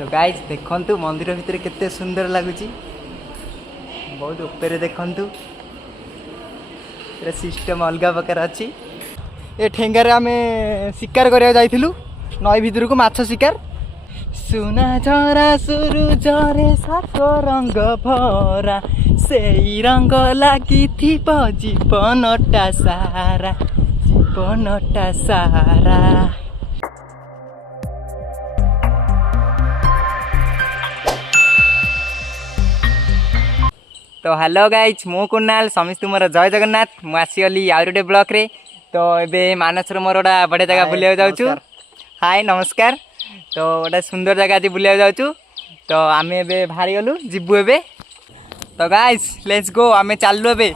तो गाइस देखंतु मंदिर भितर केते सुंदर लगुची बहुत ऊपर देखंतु पूरा सिस्टम अलग प्रकार अच्छी ए ठेंगार आमे शिकार करिया जाइथिलु नई भितर को माछ शिकार सुना झरा सुरु जरे सात रंग भरा सेई रंग लागी थिब जीवनटा सारा तो हेलो गाइज मु कुणाल समिस्त मोर जय जगन्नाथ मु आसीगली आउ गोटे ब्लॉक रे तो एबे मानसर मोर गोटा बढ़िया जगह बुलिया जाउछु हाय नमस्कार तो गोटे सुंदर जगह आज बुलिया जाउछु तो आमे एबे बाहरी गलु जिबु एबे तो गाइज लेट्स गो आमे चाललु एबे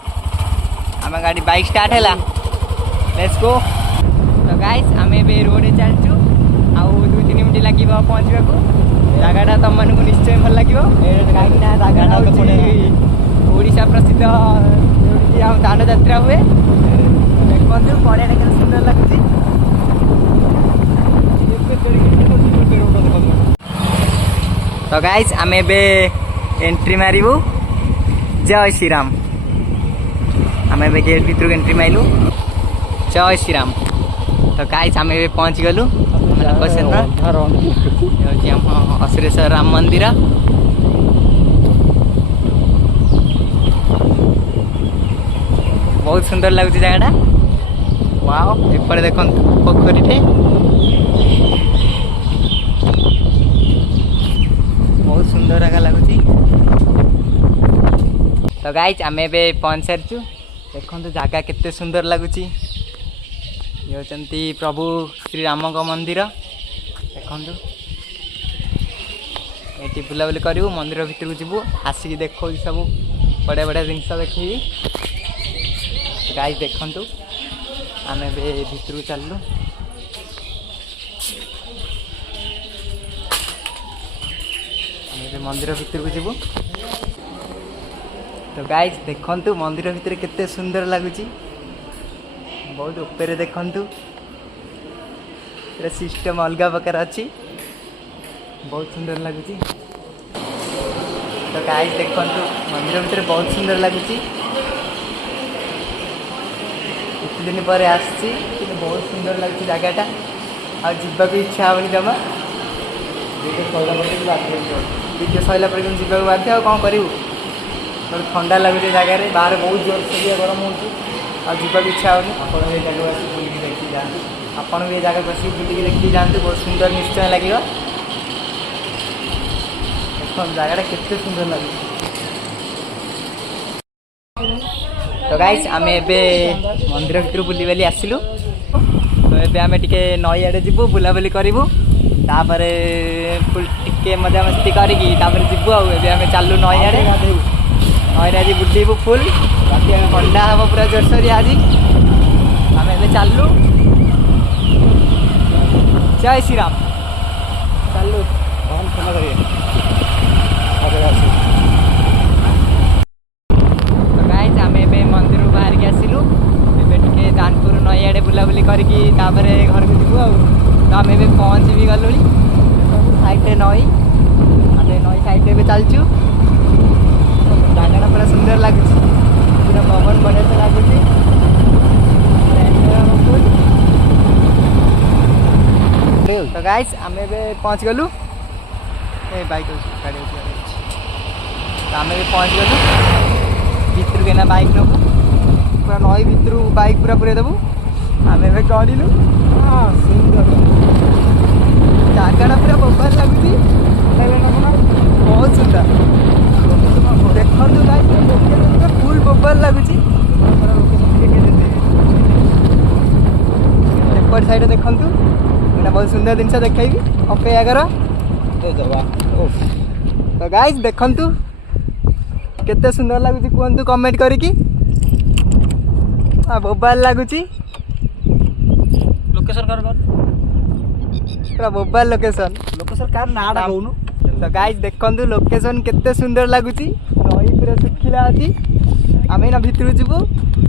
आमे गाड़ी बाइक स्टार्ट हैला लेट्स गो तो गाइज आमे एबे रोड चलछु आउ 2-3 मिनिट लागिबो पहुंचबा को जगहटा तुम मानक निश्चय भल लगे कहीं जगह ओडिशा प्रसिद्ध दांड यात्रा हुए देखते पड़िया के सुंदर लगुच तो गाइज आम एंट्री मारू जय श्री राम आम गेट भर एंट्री मारू जय श्री राम तो गाइज आम पहुँच गलु असुरेश्वर राम मंदिर बहुत सुंदर लगुच जगह वाओ एपटे देख पोखरी बहुत सुंदर जगह लगुच तो गाइज आम पहुँच सारी देखो जगह केते सुंदर लगुच ये होती प्रभु श्री राम मंदिर देखु ये बुलाबुली करूँ मंदिर भर को जीवु आसिक देखो सब बढ़िया बढ़िया जिनस देखी गाइस देखु आम भर चलू मंदिर भर को जीवु तो गाइस देखु मंदिर भर केते सुंदर लगुच बहुत ऊपर देखंतु पूरा सिस्टम अलग प्रकार अच्छी बहुत सुंदर लगुच तो गाइस देखंतु मंदिर भीतर बहुत सुंदर लगुच कितने दिन पर आसी बहुत सुंदर लगुच जगहटा आ जीवा को इच्छा होनी जमा वीडियो सैला पर जीवा बाध्य कौन करूँ ठंडा लगुच जगार बाहर बहुत जोर से गरम हो जीवा इच्छा होनी आप जगह आस बुलिक देखी जाते आपड़ भी जगह बस बुलिक देखी जाते बहुत सुंदर निश्चय लगे देख जगह केते सुंदर लगे तो गाइस आम मंदिर भर बुली बाली आसलु तो ये आम टे नई आड़े जीवु बुलाबुली करूँ तापर टे मजा मस्ती करी जीवु आम चलु नई आड़े नई आज बुलेबू फुल ठंडा हम पूरा जोरसोरी आज आम चलू जय श्री राम चलू तो गाइस आम मंदिर बाहर के आसलु टे दानपुर नई आड़े बुलाबुली करके घर को जीवु तो आम पहुँच भी गलु साइड नई आम नई साइड चलचु जगह पूरा सुंदर लगुच पूरा पवन बढ़िया से लगुच तो गाइस आम पहुँच गलु बाइक गाड़ी तो आम पहुँच गलु भर के ना बाइक नबू पूरा नई भर बाइक पूरा पूरे देबू आम चढ़लु हाँ सुंदर जगह पूरा बबार लगुच बहुत सुंदर देखो फुल बबाल लगुच साइड देखु बहुत सुंदर जिनस देखी अपेक्षा कर तो गाइस देखु केते सुंदर लगुच कहतु कमेंट करिकी बबाल लगुच लोकेशन पूरा बबाल लोकेशन कार ना कहूनु तो गाइस देखु लोकेशन केते सुंदर लगुच नई पूरा सुखिला अच्छी आम ना भर जीवु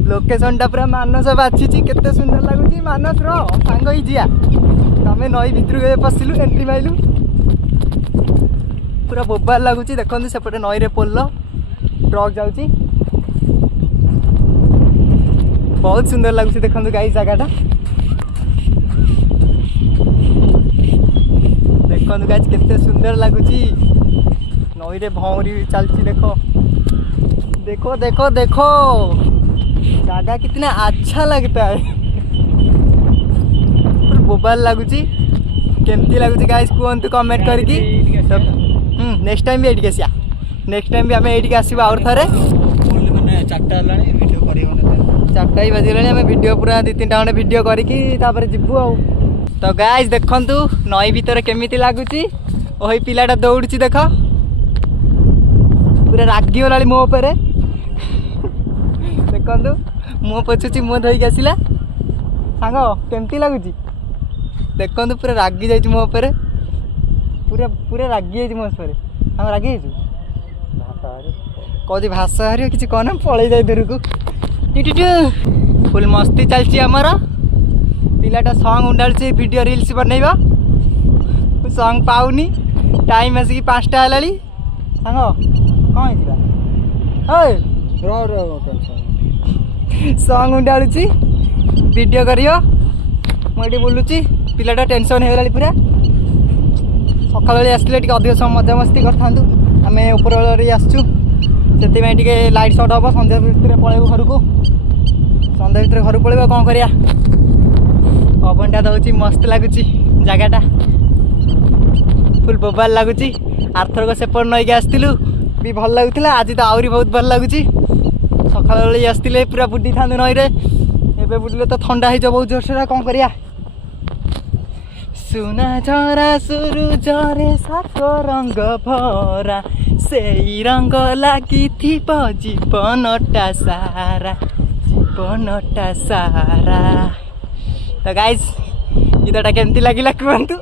लोकेशन टा पूरा मानस बाछी केते सुंदर लगुच मानस सांग ही जिया आम नई भर पशिलु एंट्री माइलु पूरा बोबार लगुच देखो सेपटे नईरे पोल ट्रक जाऊँगी बहुत सुंदर लगुच देखो गाइस जगह देखो गाइस केते सुंदर लगुच नईरे भौरी चलती देखो देखो देखो देखो जगह कितना अच्छा लगता है बोबार लगुच केमती लगुच गाइस कहतु कमेंट करके नेक्स्ट टाइम भी ये आसिया नेक्स्ट टाइम भी आम ये आसो आउर थे 4टा ही बाजिगला आम वीडियो पूरा 2-3टा खंडे वीडियो करके जीवु आ तो गाइस देखंतु नई भीतर केमिति लगुच ओही पिलाटा दौड़ी देख पूरा रागी गला मो उपर देखंतु मुँह पोछुची मुँह धोईकी आसला सांग केमती लगुच देखंतु पूरा रागी जाइए मो उपर पूरा पूरा रागी जाइए मो उपर हम रागी कौन भाषा हार कि कहना पलि जाए दूर को फुल मस्ती चलती आमर पिलाटा सॉन्ग उंडाड़ी वीडियो रील्स बनइबा सॉन्ग पाऊनी टाइम आसिक 5टा है सांग कौन सॉन्ग उंडाड़ी वीडियो करियो मुझे बुलूची पिलाटा टेंशन हो गला पूरा सकाल आसले अधिक समय मजा मस्ती करूँ आम ऊपर आसचु से लाइट सर्ट हम सन्ध्या भितर पलैबू घर को सन्ध्या भितर घर पलैब कौन करिया पवनटा दौर मस्त लगुच जगहटा फुल बोबार लगुच आरथरक सेपट नईके आसलु भी भल लगुला आज तो आहरी बहुत भल लगुच सकाल बेले आसते पूरा बुड़ी था नईरे एवं बुड़े तो ठंडा हो बहुत जोरसोर कौन करिया सुना झरा सुरु झरे सात रंग भरा से रंग लगी जीवनटा सारा तो गाइस गीतटा केमती लगिला कहतु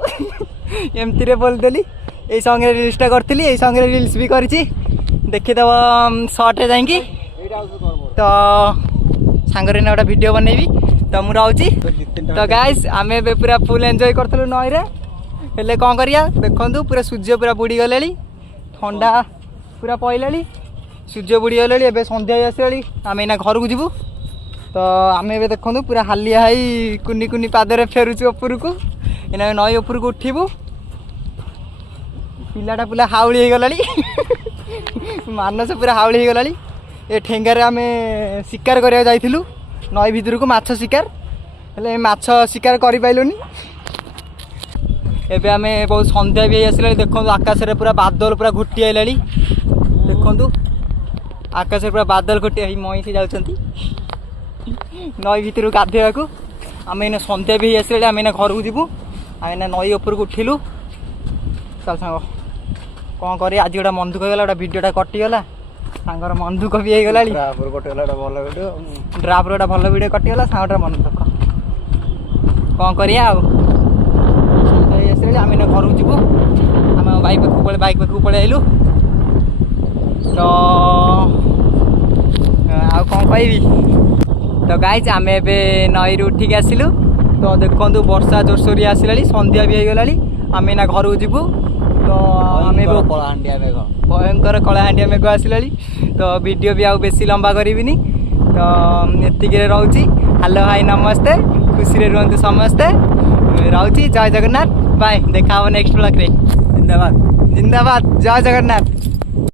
एमती बोलदेली यही सॉन्ग रिल्सटा करी यही सॉन्ग रिल्स भी करी देखीदेव सर्ट्रे जाइए तो सांगर गोटे वीडियो बनैबी तो मुझे रोची तो गाइस आम ए पूरा फुल एंजॉय करूँ नईरे हेले कौन करिया देखु पूरा सूर्य पूरा बुड़ी गले ठंडा पूरा पड़ला सूर्य बुड़ी गले एवं सन्ध्या आसला आम एना घर को जीवु तो आम ए देखु पूरा हालिया हाई कुनी कुनी पादरे फेरुचु उपर को एना नई उपर को उठबू पिलाटा पूरा हाउली हो गला मानस पूरा हाउली हो गला ए ठेंगार आम शिकार करने जाइलु नई भितर को माछ शिकार हेले माछ शिकार कर पाइलुनी एबे आम बहुत सन्ध्या भी आसला देखो आकाश रे पूरा बादल पूरा घोटी आइला देखु आकाश पूरा बादल घोटी मईसी जाऊँगी नई भितर गाधोवा को आम एना सन्ध्या भी आसला आम एना घर को जीवु आम एना नई उपर को उठिलु चल सांग कौन कर आज गोटा मन दुख होगा गोटे वीडियोटा कटिगला सांगर मन दुख भी होगा ड्राफ्ट गोटे भल वीडियो कटिगला सांगटार मन दुख कौन करिया आम एना घर को जीवु आम बाइक पाखु पलि आइलु तो आ कौन कहबी तो गाइज आम ए नई उठिक आसिलु तो देखु वर्षा जोरसोरी आसला सन्ध्या भी होगा आम एना घर को जीवु तो आम भयंकर कलाहांडिया मेघ आसला तो वीडियो भी आउ बेसी लंबा करी तो एतिक रोची हेलो भाई नमस्ते खुशी रुहतु समस्ते रोची जय जगन्नाथ बाय देखा नेक्स्ट ब्लॉग रे जिंदाबाद जिंदाबाद जय जगन्नाथ।